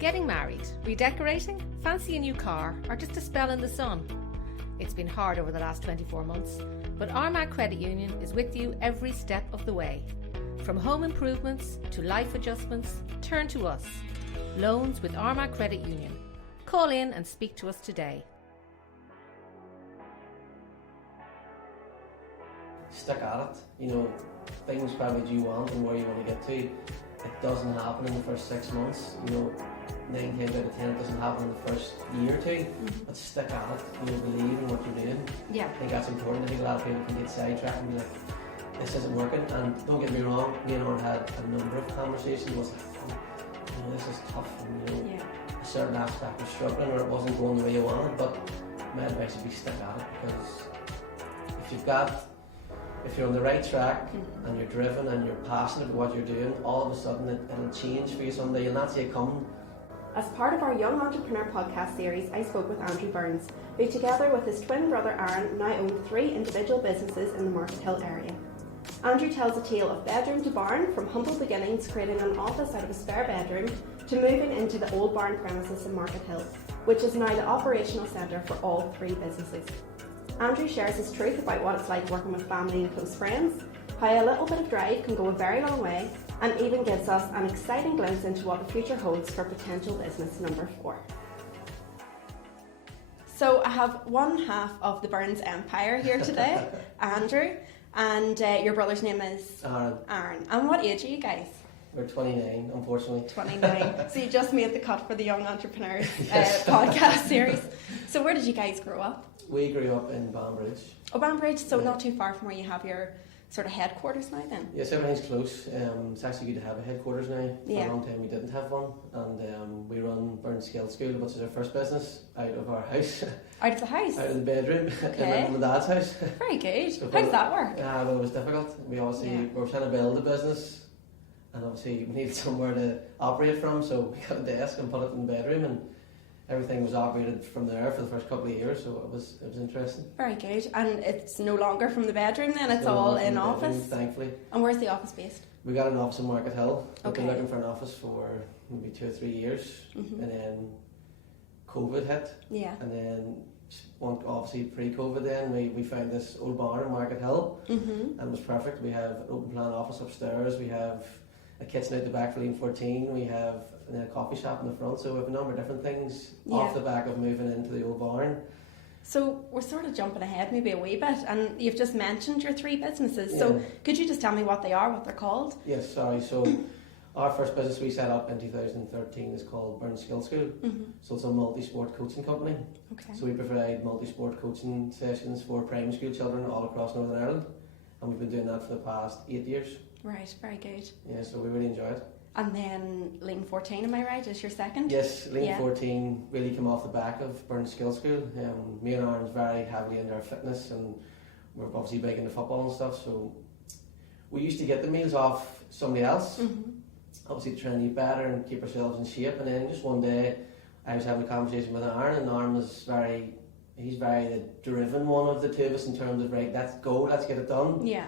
Getting married, redecorating, fancy a new car, or just a spell in the sun? It's been hard over the last 24 months, but Armagh Credit Union is with you every step of the way. From home improvements to life adjustments, turn to us. Loans with Armagh Credit Union. Call in and speak to us today. Stick at it. You know, things probably you want and where you want to get to. It doesn't happen in the first 6 months. You know, 9 times out of 10 it doesn't happen in the first year or two. But stick at it. You know, believe in what you're doing. Yeah. I think that's important. I think a lot of people can get sidetracked and be like, this isn't working. And don't get me wrong, me and Oren had a number of conversations. It was like, oh, you know, this is tough. And, you know, a certain aspect was struggling or it wasn't going the way you wanted. But my advice would be stick at it, because if you're on the right track and you're driven and you're passionate about what you're doing, all of a sudden it'll change for you someday. You'll not see it coming. As part of our Young Entrepreneur podcast series, I spoke with Andrew Burns, who together with his twin brother Aaron now own 3 individual businesses in the Markethill area. Andrew tells a tale of bedroom to barn, from humble beginnings creating an office out of a spare bedroom to moving into the old barn premises in Markethill, which is now the operational centre for all 3 businesses. Andrew shares his truth about what it's like working with family and close friends, how a little bit of drive can go a very long way, and even gives us an exciting glimpse into what the future holds for potential business number 4. So I have one half of the Burns empire here today, Andrew, and your brother's name is? Aaron. And what age are you guys? We're 29, unfortunately. 29. So you just made the cut for the Young Entrepreneurs podcast series. So where did you guys grow up? We grew up in Banbridge. Oh, Banbridge, so not too far from where you have your sort of headquarters now then? Yes, everything's close. It's actually good to have a headquarters now. For a long time we didn't have one, and we run Burns Skills School, which is our first business, out of our house. Out of the house? Out of the bedroom, in my dad's house. Very good. So how does that work? Well, it was difficult. We were trying to build a business, and obviously we needed somewhere to operate from, so we got a desk and put it in the bedroom, and everything was operated from there for the first couple of years, so it was interesting. Very good. And it's no longer from the bedroom then, it's all in office? Bedroom, thankfully. And where's the office based? We got an office in Markethill. We've been Okay. looking for an office for maybe 2 or 3 years, and then COVID hit. Yeah. And then, obviously pre-COVID then, we found this old barn in Markethill, and it was perfect. We have an open plan office upstairs, we have a kitchen out the back for Lane 14, we have a coffee shop in the front, so we have a number of different things off the back of moving into the old barn. So we're sort of jumping ahead maybe a wee bit, and you've just mentioned your 3 businesses, so could you just tell me what they are, what they're called? Yes, sorry. So our first business we set up in 2013 is called Burns Skills School. So it's a multi-sport coaching company. Okay. So we provide multi-sport coaching sessions for primary school children all across Northern Ireland, and we've been doing that for the past 8 years. Right, very good. Yeah, so we really enjoy it. And then Lane 14, am I right, is your second? Yes, Lane 14 really came off the back of Burns Skills School. Me and Aaron's very heavily into our fitness, and we're obviously big into football and stuff, so we used to get the meals off somebody else, obviously to try and eat better and keep ourselves in shape. And then just one day I was having a conversation with Aaron, and Aaron was he's very the driven one of the two of us in terms of, right, let's go, let's get it done. Yeah.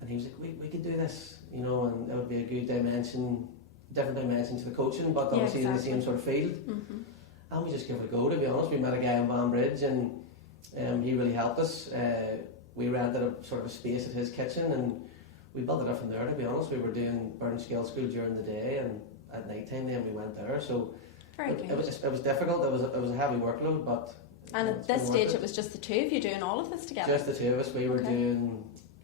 And he was like, we could do this, you know, and it would be a good dimension, different dimension to the coaching, but obviously in the same sort of field. And we just gave it a go, to be honest. We met a guy in Banbridge, and he really helped us. We rented a sort of a space at his kitchen, and we built it up from there, to be honest. We were doing Burns Skills School during the day, and at night time then we went there. So it was difficult, it was a heavy workload, but... And at this stage it was just the 2 of you doing all of this together? Just the 2 of us. We were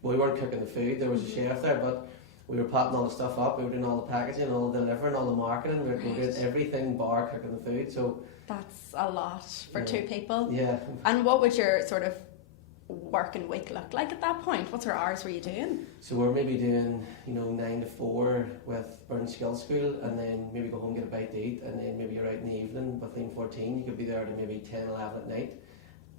we weren't cooking the food, there was a chef there, but we were potting all the stuff up, we were doing all the packaging, all the delivering, all the marketing, we were doing everything bar cooking the food, so... That's a lot for 2 people. Yeah. And what would your sort of working week look like at that point? What sort of hours were you doing? So we're maybe doing, 9 to 4 with Burns Skills School, and then maybe go home, get a bite to eat, and then maybe you're out in the evening with Lane 14, you could be there to maybe 10, 11 at night.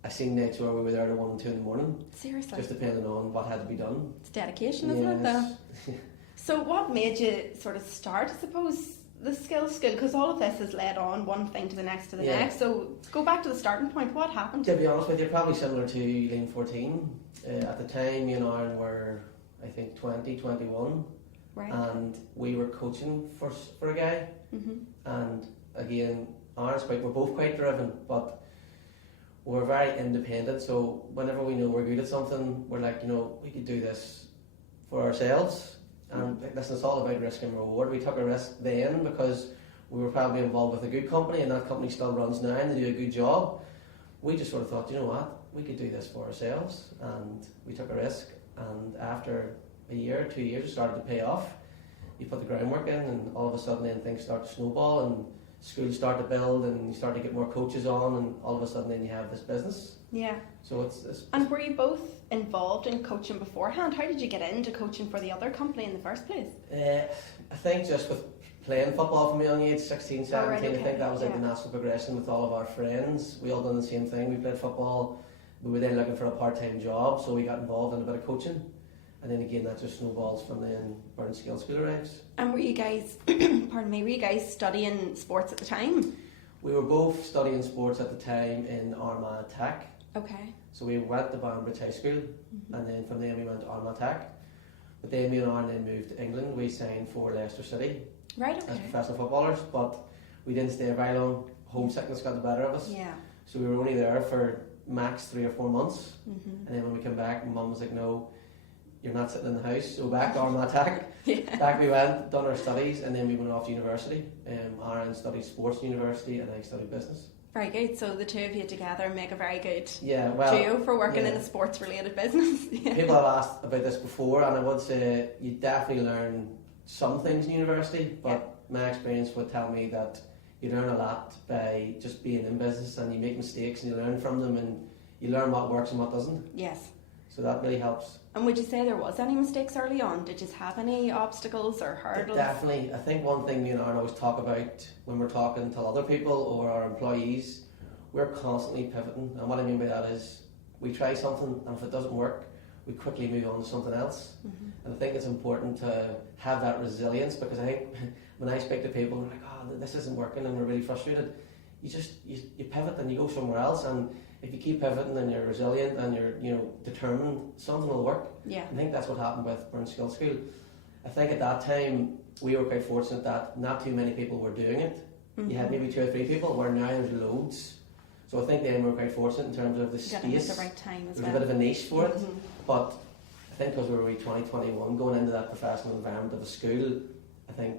I've seen nights where we were there to 1 and 2 in the morning. Seriously? Just depending on what had to be done. It's dedication, isn't it, though? So what made you sort of start, I suppose, the skills school? Because all of this has led on one thing to the next to the next. So go back to the starting point. What happened? To be honest with you, probably similar to Lane 14. At the time, me and Aaron were, I think, 20, 21. Right. And we were coaching for a guy. And again, we're both quite driven, but we're very independent. So whenever we know we're good at something, we're like, we could do this for ourselves. And listen, it's all about risk and reward. We took a risk then because we were probably involved with a good company, and that company still runs now and they do a good job. We just sort of thought, you know what, we could do this for ourselves, and we took a risk. And after a year, 2 years, it started to pay off. You put the groundwork in, and all of a sudden then things start to snowball, and schools start to build, and you start to get more coaches on, and all of a sudden then you have this business. Yeah. So it's And were you both involved in coaching beforehand? How did you get into coaching for the other company in the first place? I think just with playing football from a young age, 16, 17, right, okay. I think that was like the natural progression with all of our friends. We all done the same thing. We played football. We were then looking for a part-time job, so we got involved in a bit of coaching. And then again, that just snowballs from then Burns Skill School arrives. And were you guys, were you guys studying sports at the time? We were both studying sports at the time in Armagh Tech. Okay. So we went to Banbridge High School, and then from there we went to Armagh Tech. But then me and Aaron then moved to England. We signed for Leicester City Right, okay. as professional footballers, but we didn't stay very long. Homesickness got the better of us. Yeah. So we were only there for max 3 or 4 months. And then when we came back, Mum was like, no, you're not sitting in the house. So back to Armagh Tech. Yeah. Back we went, done our studies, and then we went off to university. Aaron studied sports in university, and I studied business. Very good. So the two of you together make a very good duo for working in a sports related business. People have asked about this before, and I would say you definitely learn some things in university, but my experience would tell me that you learn a lot by just being in business, and you make mistakes and you learn from them, and you learn what works and what doesn't. Yes. So that really helps. And would you say there was any mistakes early on? Did you have any obstacles or hurdles? Definitely. I think one thing me and Aaron always talk about when we're talking to other people or our employees, we're constantly pivoting. And what I mean by that is we try something, and if it doesn't work, we quickly move on to something else. And I think it's important to have that resilience, because I think when I speak to people, they're like, oh, this isn't working, and we're really frustrated. You pivot and you go somewhere else, and if you keep pivoting and you're resilient and you're determined, something will work. Yeah. I think that's what happened with Burns Skill School. I think at that time we were quite fortunate that not too many people were doing it. You had maybe 2 or 3 people, where now there's loads. So I think then we were quite fortunate in terms of the space. At the right time as There's well. a bit of a niche for it, but I think because we were 2021 going into that professional environment of a school, I think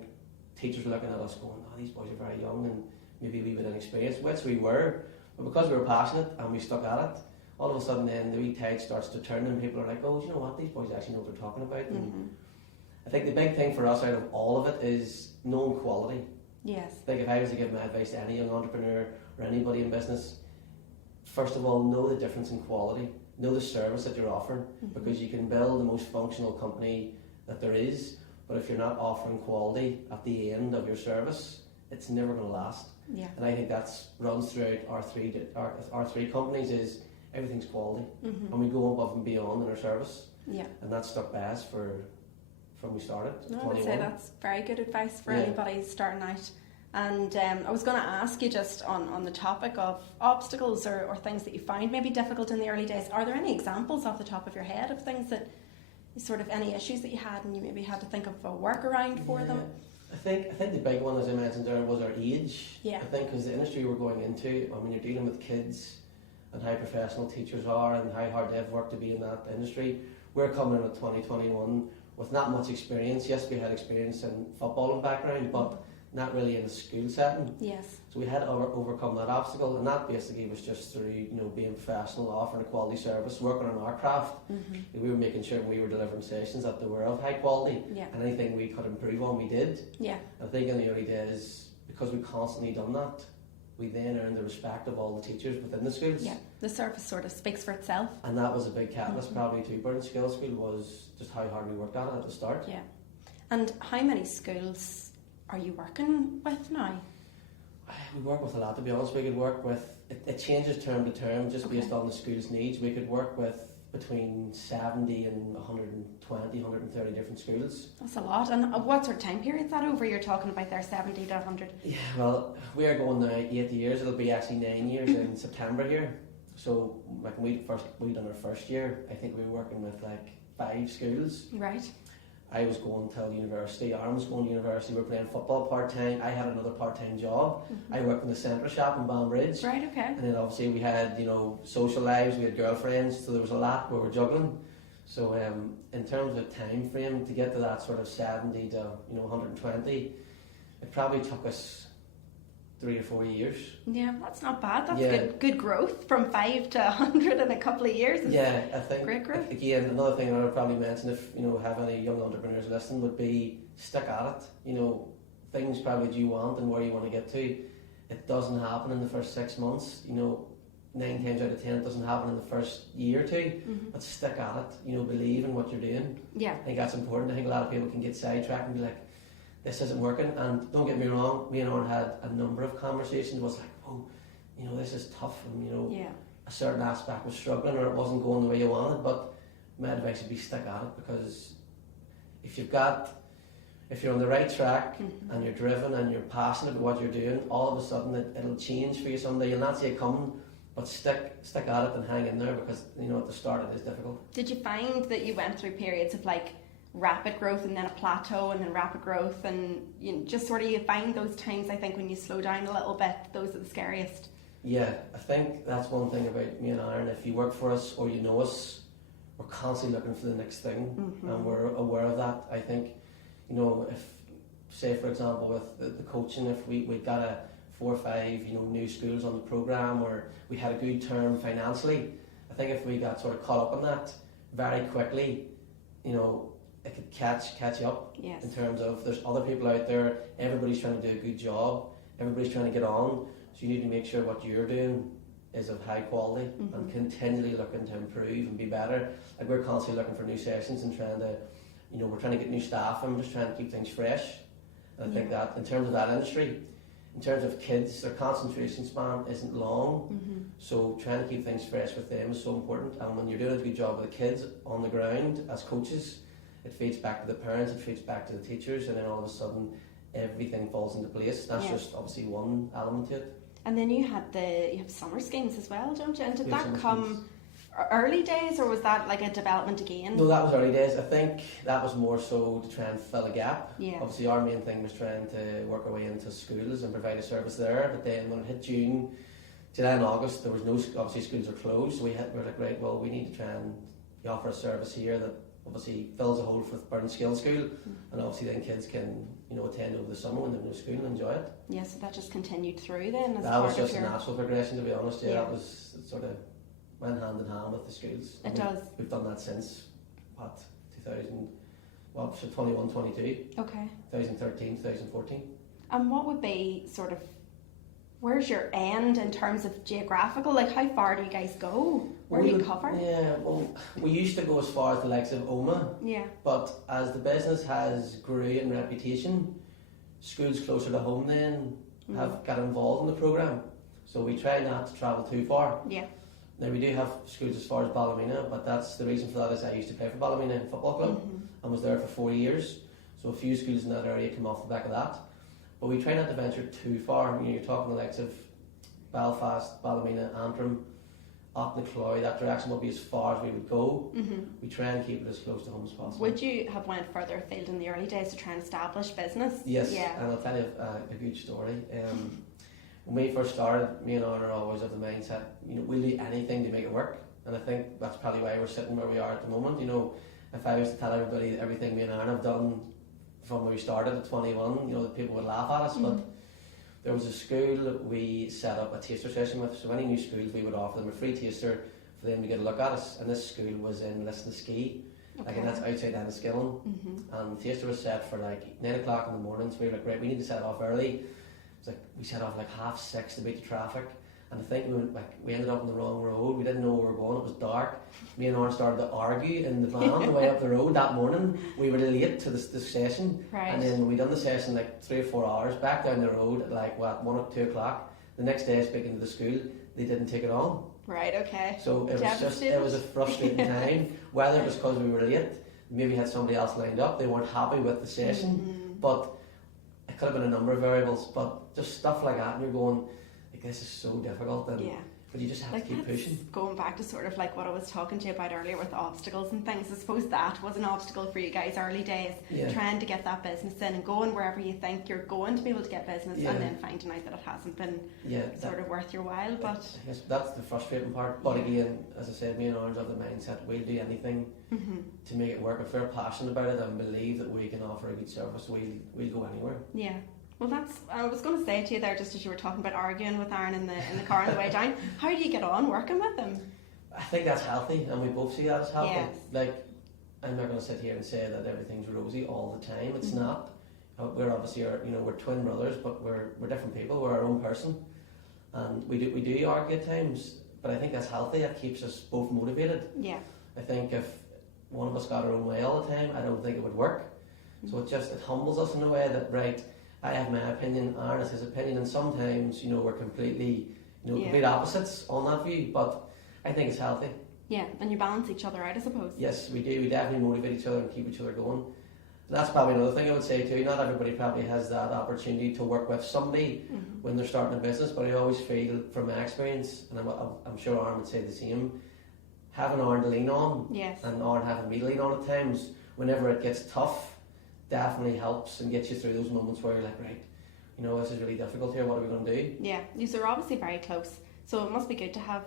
teachers were looking at us going, oh, these boys are very young and maybe a wee bit inexperienced, which we were. But because we were passionate and we stuck at it, all of a sudden then the wee tide starts to turn, and people are like, oh, you know what, these boys actually know what they're talking about. And I think the big thing for us out of all of it is knowing quality. Yes. I think if I was to give my advice to any young entrepreneur or anybody in business, first of all, know the difference in quality, know the service that you're offering, because you can build the most functional company that there is, but if you're not offering quality at the end of your service, it's never going to last. Yeah. And I think that's runs throughout our three companies is everything's quality, and we go above and beyond in our service. Yeah. And that's stuck by us from we started. No, I would say that's very good advice for anybody starting out. And I was going to ask you just on the topic of obstacles or things that you find maybe difficult in the early days. Are there any examples off the top of your head of things that sort of any issues that you had and you maybe had to think of a workaround for them? I think the big one, as I mentioned there, was our age. Yeah. I think because the industry we're going into, I mean, you're dealing with kids and how professional teachers are and how hard they've worked to be in that industry. We're coming in at 2021 with not much experience. Yes, we had experience in football and background, but not really in a school setting. Yes. So we had to overcome that obstacle, and that basically was just through being professional, offering a quality service, working on our craft. We were making sure we were delivering sessions that they were of high quality, and anything we could improve on, we did. Yeah. I think in the early days, because we constantly done that, we then earned the respect of all the teachers within the schools. Yeah, the service sort of speaks for itself. And that was a big catalyst probably to Burns Skill School, was just how hard we worked at it at the start. Yeah. And how many schools are you working with now? We work with a lot, to be honest. We could work with, it changes term to term just based on the school's needs. We could work with between 70 and 120, 130 different schools. That's a lot. And what sort of time period is that over? You're talking about there 70 to 100? Yeah, well, we are going now 8 years. It'll be actually 9 years in September here. So like when we done our first year, I think we were working with like 5 schools. Right. I was going till university, Aaron was going to university, we were playing football part-time, I had another part-time job. I worked in the centre shop in Banbridge. Right, okay. And then obviously we had, social lives, we had girlfriends, so there was a lot we were juggling. So in terms of time frame, to get to that sort of 70 to 120, it probably took us 3 or 4 years. Yeah, that's not bad. That's good growth from 5 to 100 in a couple of years. I think great growth. Again, another thing I would probably mention if have any young entrepreneurs listening would be stick at it. Things probably you want and where you want to get to. It doesn't happen in the first 6 months. 9 times out of 10 it doesn't happen in the first year or two. But stick at it. Believe in what you're doing. Yeah, I think that's important. I think a lot of people can get sidetracked and be like, this isn't working. And don't get me wrong, me and Oren had a number of conversations. It was like, this is tough, and a certain aspect was struggling or it wasn't going the way you wanted. But my advice would be stick at it, because if you're on the right track and you're driven and you're passionate about what you're doing, all of a sudden it'll change for you someday. You'll not see it coming, but stick at it and hang in there, because at the start it is difficult. Did you find that you went through periods of like rapid growth and then a plateau and then rapid growth, and just sort of you find those times, I think, when you slow down a little bit, those are the scariest? Yeah, I think that's one thing about me and Aaron. If you work for us or you know us, we're constantly looking for the next thing, and we're aware of that. I think, if, say for example with the coaching, if we got a 4 or 5 new schools on the programme, or we had a good term financially, I think if we got sort of caught up on that very quickly, it could catch you up. Yes. In terms of there's other people out there, everybody's trying to do a good job, everybody's trying to get on, so you need to make sure what you're doing is of high quality and continually looking to improve and be better. Like we're constantly looking for new sessions and trying to, we're trying to get new staff, and we're just trying to keep things fresh. And I think that in terms of that industry, in terms of kids, their concentration span isn't long, so trying to keep things fresh with them is so important. And when you're doing a good job with the kids on the ground as coaches, it feeds back to the parents, it feeds back to the teachers, and then all of a sudden everything falls into place. That's just obviously one element to it. And then you have summer schemes as well, don't you? And did that come early days, or was that like a development again? No, that was early days. I think that was more so to try and fill a gap. Yeah. Obviously our main thing was trying to work our way into schools and provide a service there, but then when it hit June, July and August, there was obviously schools were closed, so we're like, right, well, we need to try and offer a service here that obviously fills a hole for Burn Skill School, and obviously then kids can attend over the summer when they're in school and enjoy it. Yeah, so that just continued through then? That was just a natural progression, to be honest. Yeah, that was sort of went hand in hand with the schools. It does. We've done that since 21, 22. Okay. 2013, 2014. And what would be sort of, where's your end in terms of geographical? Like, how far do you guys go? Where do you cover? Yeah, well, we used to go as far as the likes of Oma. Yeah. But as the business has grew in reputation, schools closer to home then have got involved in the programme. So we try not to travel too far. Yeah. Now we do have schools as far as Ballymena, but that's the reason for that is I used to play for Ballymena Football Club and was there for 4 years. So a few schools in that area come off the back of that. But we try not to venture too far. You're talking the likes of Belfast, Ballymena, Antrim, Knockcloy, that direction will be as far as we would go. We try and keep it as close to home as possible. Would you have went further afield in the early days to try and establish business? Yes, and I'll tell you a good story. When we first started, me and Anna are always of the mindset, we'll do anything to make it work. And I think that's probably why we're sitting where we are at the moment. If I was to tell everybody everything me and Anna have done from when we started at 21, the people would laugh at us. But there was a school we set up a taster session with, so any new schools we would offer them a free taster for them to get a look at us. And this school was in Lisnaskea, and that's outside Enniskillen. And the taster was set for like 9 o'clock in the morning, so we were like, right, we need to set off early. It's like we set off like 6:30 to beat the traffic. And I think we ended up on the wrong road. We didn't know where we were going. It was dark. Me and Oren started to argue in the van the way up the road that morning. We were late to the session. Right. And then when we done the session like 3 or 4 hours back down the road at like 1 or 2 o'clock. The next day speaking to the school, they didn't take it on. Right, okay. So it was a frustrating time. Whether it was because we were late, maybe had somebody else lined up, they weren't happy with the session. But it could have been a number of variables, but just stuff like that, and you're going, like, this is so difficult. And but you just have to keep pushing. Going back to sort of like what I was talking to you about earlier with obstacles and things, I suppose that was an obstacle for you guys early days, trying to get that business in and going wherever you think you're going to be able to get business, and then finding out that it hasn't been sort of worth your while. But I guess that's the frustrating part. But again, as I said, me and Orange have the mindset we'll do anything to make it work. If we're passionate about it and believe that we can offer a good service, we'll go anywhere. Yeah. Well, I was going to say to you there, just as you were talking about arguing with Aaron in the car on the way down, how do you get on working with him? I think that's healthy, and we both see that as healthy. Yes. Like, I'm not going to sit here and say that everything's rosy all the time. It's not. We're obviously, we're twin brothers, but we're different people. We're our own person, and we do argue at times. But I think that's healthy. It keeps us both motivated. Yeah. I think if one of us got our own way all the time, I don't think it would work. So it humbles us in a way that, right, I have my opinion, Aaron has his opinion, and sometimes, we're completely, complete opposites on that view, but I think it's healthy. Yeah, and you balance each other out, I suppose. Yes, we do. We definitely motivate each other and keep each other going. And that's probably another thing I would say too. Not everybody probably has that opportunity to work with somebody when they're starting a business, but I always feel, from my experience, and I'm sure Aaron would say the same, having Aaron to lean on, and Aaron having me to lean on at times, whenever it gets tough, definitely helps and gets you through those moments where you're like, right, this is really difficult here, what are we going to do? Yeah, you are obviously very close, so it must be good to have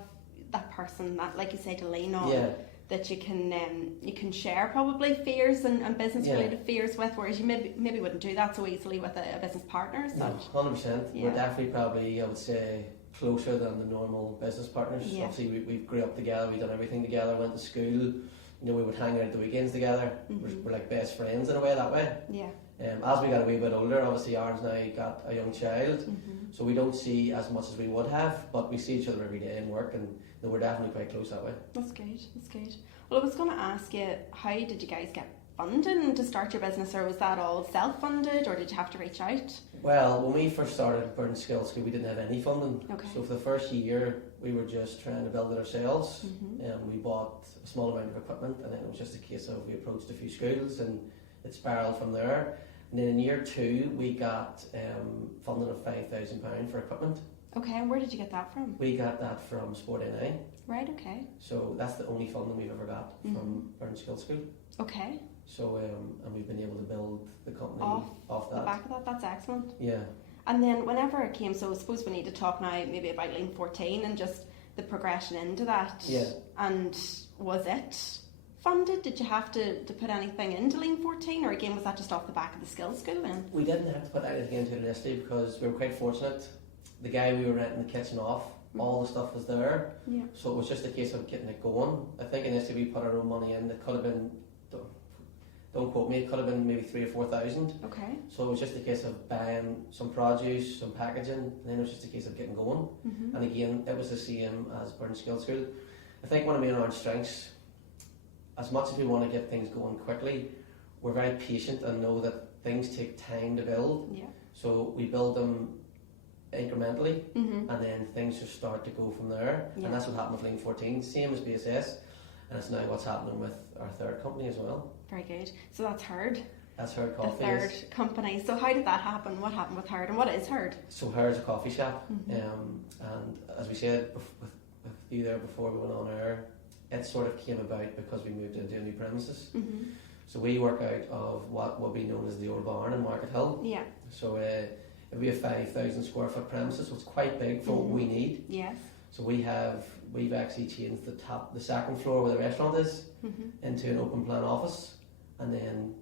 that person that, like you say, to lean on, that you can share probably fears and business related fears with, whereas you maybe wouldn't do that so easily with a business partner as such. 100%. We're definitely probably, I would say, closer than the normal business partners. Obviously we grew up together, we've done everything together, went to school, we would hang out at the weekends together. We're like best friends in a way that way. As we got a wee bit older, obviously Aaron's now got a young child, so we don't see as much as we would have, but we see each other every day in work, and we're definitely quite close that way. That's good. Well, I was going to ask you, how did you guys get funding to start your business, or was that all self-funded, or did you have to reach out? Well, when we first started Burn Skills School, we didn't have any funding. So for the first year, we were just trying to build it ourselves, and we bought a small amount of equipment, and then it was just a case of we approached a few schools, and it spiraled from there. And then in year 2, we got funding of £5,000 for equipment. Okay, and where did you get that from? We got that from Sport NI. Right, okay. So that's the only funding we've ever got from Burn Skills School. Okay. So, and we've been able to build the company off that. The back of that, that's excellent. Yeah. And then whenever it came, so I suppose we need to talk now maybe about Lean 14 and just the progression into that. Yeah. And was it funded? Did you have to put anything into Lean 14, or again was that just off the back of the skills school then? We didn't have to put anything into it initially because we were quite fortunate. The guy we were renting the kitchen off, all the stuff was there. Yeah. So it was just a case of getting it going. I think initially we put our own money in. It could have been, don't quote me, it could have been maybe 3,000 or 4,000. Okay. So it was just a case of buying some produce, some packaging, and then it was just a case of getting going. And again, it was the same as Burn Skills School. I think one of our strengths, as much as we want to get things going quickly, we're very patient and know that things take time to build. Yeah. So we build them incrementally, and then things just start to go from there. Yeah. And that's what happened with Lean 14, same as BSS, and it's now what's happening with our third company as well. Very good. So that's Herd. That's Herd Coffee. The third company. So how did that happen? What happened with Herd, and what is Herd? So Herd's a coffee shop, and as we said with you there before we went on air, it sort of came about because we moved into new premises. So we work out of what will be known as the old barn in Markethill. Yeah. So we have 5,000 square foot premises, so it's quite big for what we need. Yes. So we've actually changed the second floor where the restaurant is into an open plan office, and then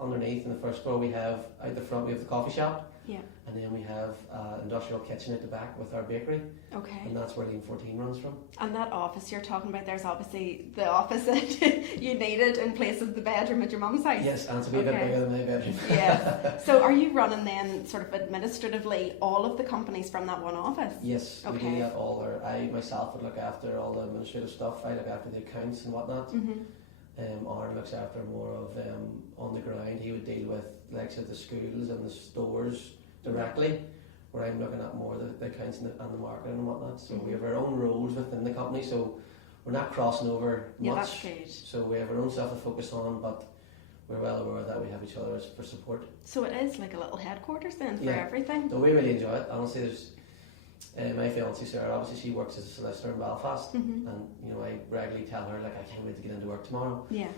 underneath in the first floor we have, out the front we have the coffee shop. Yeah. And then we have an industrial kitchen at the back with our bakery. Okay. And that's where Lean 14 runs from. And that office you're talking about, there's obviously the office that you needed in place of the bedroom at your mum's house. Yes, and it's a wee bit bigger than my bedroom. Yes. So are you running then sort of administratively all of the companies from that one office? Yes. Okay. We do that all. I myself would look after all the administrative stuff. I look after the accounts and whatnot. Aaron looks after more of on the ground. He would deal with like the schools and the stores directly, where I'm looking at more the accounts and the marketing and whatnot. So we have our own roles within the company, so we're not crossing over much. That's good. So we have our own stuff to focus on, but we're well aware that we have each other for support. So it is like a little headquarters then for everything. No, we really enjoy it. Honestly, My fiancée Sarah, obviously she works as a solicitor in Belfast, and you know, I regularly tell her like I can't wait to get into work tomorrow. Yeah.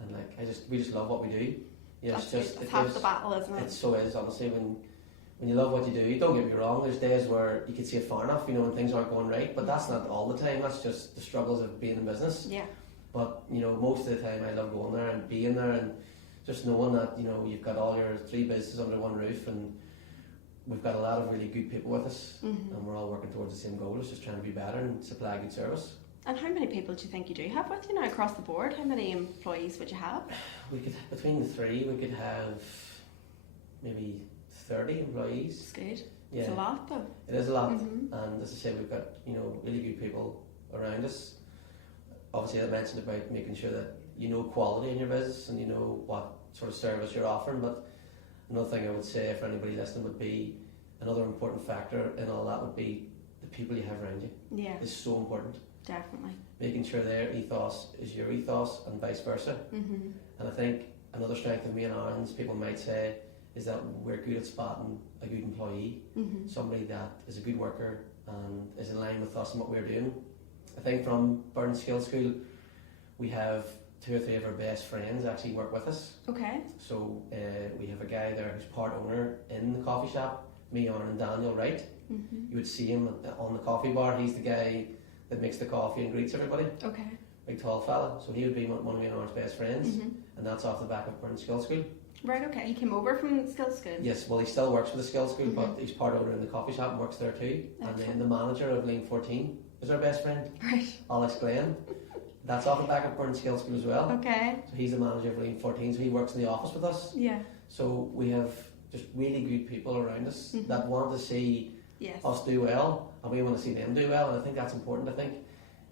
And like we just love what we do. Yeah, it's half the battle, isn't it? It so is, honestly. When you love what you do, don't get me wrong, there's days where you can see it far enough, you know, when things aren't going right, but that's not all the time. That's just the struggles of being in business. Yeah. But you know, most of the time I love going there and being there and just knowing that, you know, you've got all your 3 businesses under one roof, and we've got a lot of really good people with us, and we're all working towards the same goal. It's just trying to be better and supply good service. And how many people do you think you do have with you now across the board? How many employees would you have? We could, between the 3, we could have maybe 30 employees. That's good. Yeah. It's a lot though. It is a lot, and as I say, we've got, you know, really good people around us. Obviously I mentioned about making sure that you know quality in your business and you know what sort of service you're offering, but another thing I would say for anybody listening would be another important factor in all that would be the people you have around you. Yeah. It's so important. Definitely. Making sure their ethos is your ethos and vice versa. And I think another strength of me and Aaron's, people might say, is that we're good at spotting a good employee, somebody that is a good worker and is in line with us and what we're doing. I think from Burn Skill School, we have 2 or 3 of our best friends actually work with us. Okay. So we have a guy there who's part owner in the coffee shop, me, Aaron and Daniel Wright. You would see him on the coffee bar. He's the guy that makes the coffee and greets everybody. Okay. Big tall fella. So he would be one of me and Aaron's best friends, and that's off the back of Burn Skill School. Right, okay. He came over from the Skill School? Yes, well he still works for the Skill School, but he's part owner in the coffee shop and works there too. Excellent. And then the manager of Lane 14 is our best friend, right? Alex Glenn. That's off the back of Burn Skill School as well. Okay. So he's the manager of Lane 14, so he works in the office with us. Yeah. So we have just really good people around us that want to see us do well, and we want to see them do well, and I think that's important. I think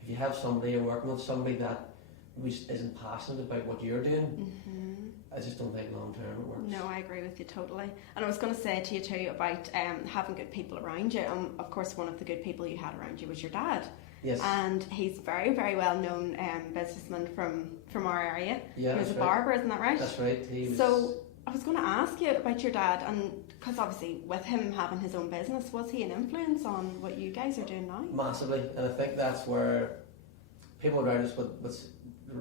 if you have somebody you're working with, somebody that which isn't passionate about what you're doing, I just don't think long term it works. No, I agree with you totally. And I was going to say to you too about having good people around you. Of course, one of the good people you had around you was your dad. Yes. And he's very, very well known businessman from our area. Yeah, he was a barber, isn't that right? That's right. So I was going to ask you about your dad, and because obviously with him having his own business, was he an influence on what you guys are doing now? Massively, and I think that's where people around us would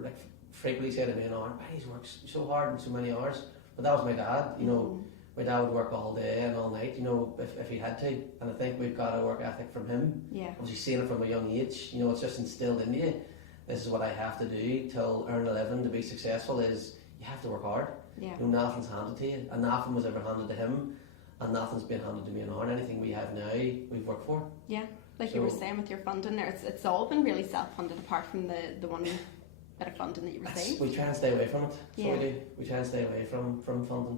like frequently say to me, he's works so hard and so many hours. But that was my dad, you know. My dad would work all day and all night, you know, if he had to. And I think we've got a work ethic from him. Yeah. Obviously seeing it from a young age, you know, it's just instilled in you. This is what I have to do till earn a living to be successful, is you have to work hard. Yeah. You know, nothing's handed to you, and nothing was ever handed to him, and nothing's been handed to me and Aaron. Anything we have now, we've worked for. Yeah, like you were saying with your funding there, it's all been really self-funded apart from the one bit of funding that you received. We try and stay away from it. So we do. We try and stay away from funding.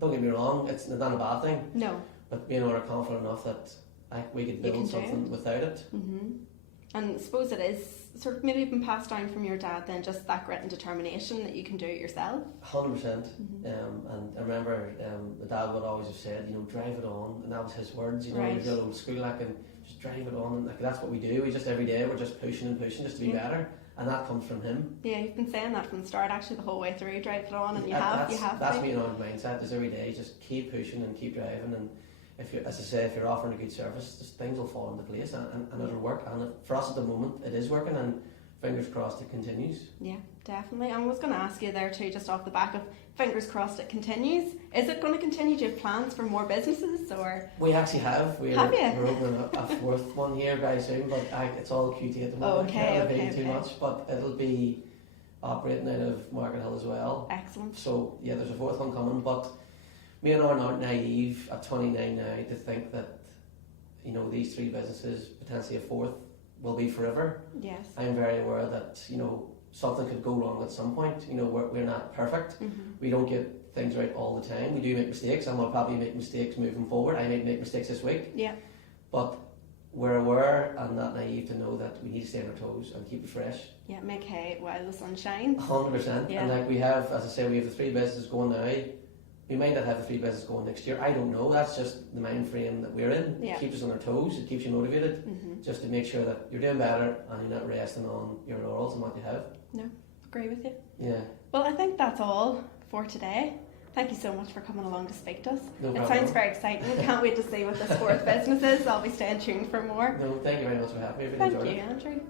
Don't get me wrong, it's not a bad thing. No. But me and Aaron are confident enough that we could build something without it. And I suppose it is sort of maybe been passed down from your dad then, just that grit and determination that you can do it yourself. 100%. And I remember the dad would always have said, you know, drive it on, and that was his words, you know, he was real old school, like, and just drive it on, and like, that's what we do. We just every day we're just pushing and pushing just to be better, and that comes from him. Yeah, you've been saying that from the start actually the whole way through, drive it on, and you have that's me and our mindset, is every day just keep pushing and keep driving, and if you, as I say, if you're offering a good service, just things will fall into place, and it'll work. And for us at the moment, it is working, and fingers crossed it continues. Yeah, definitely. I was going to ask you there too, just off the back of fingers crossed it continues. Is it going to continue? Do you have plans for more businesses, or? We actually have. We're opening a fourth one here very soon, but it's all QT at the moment. Okay. Too much, but it'll be operating out of Markethill as well. Excellent. So yeah, there's a fourth one coming, but me and Aaron aren't naive at 29 now to think that, you know, these 3 businesses, potentially a fourth, will be forever. Yes. I'm very aware that, you know, something could go wrong at some point. You know, we're not perfect. We don't get things right all the time. We do make mistakes, and we'll probably make mistakes moving forward. I might make mistakes this week. Yeah. But we're aware and not naive to know that we need to stay on our toes and keep it fresh. Yeah, make hay while the sun shines. 100%. Yeah. And like we have, as I say, we have the 3 businesses going now. We might not have the 3 businesses going next year. I don't know. That's just the mind frame that we're in. Yeah. It keeps us on our toes. It keeps you motivated, just to make sure that you're doing better and you're not resting on your laurels and what you have. No, agree with you. Yeah. Well, I think that's all for today. Thank you so much for coming along to speak to us. No it problem. sounds very exciting. I can't wait to see what this fourth business is. I'll be staying tuned for more. No, thank you very much for having me. I really Thank enjoyed you, it. Andrew.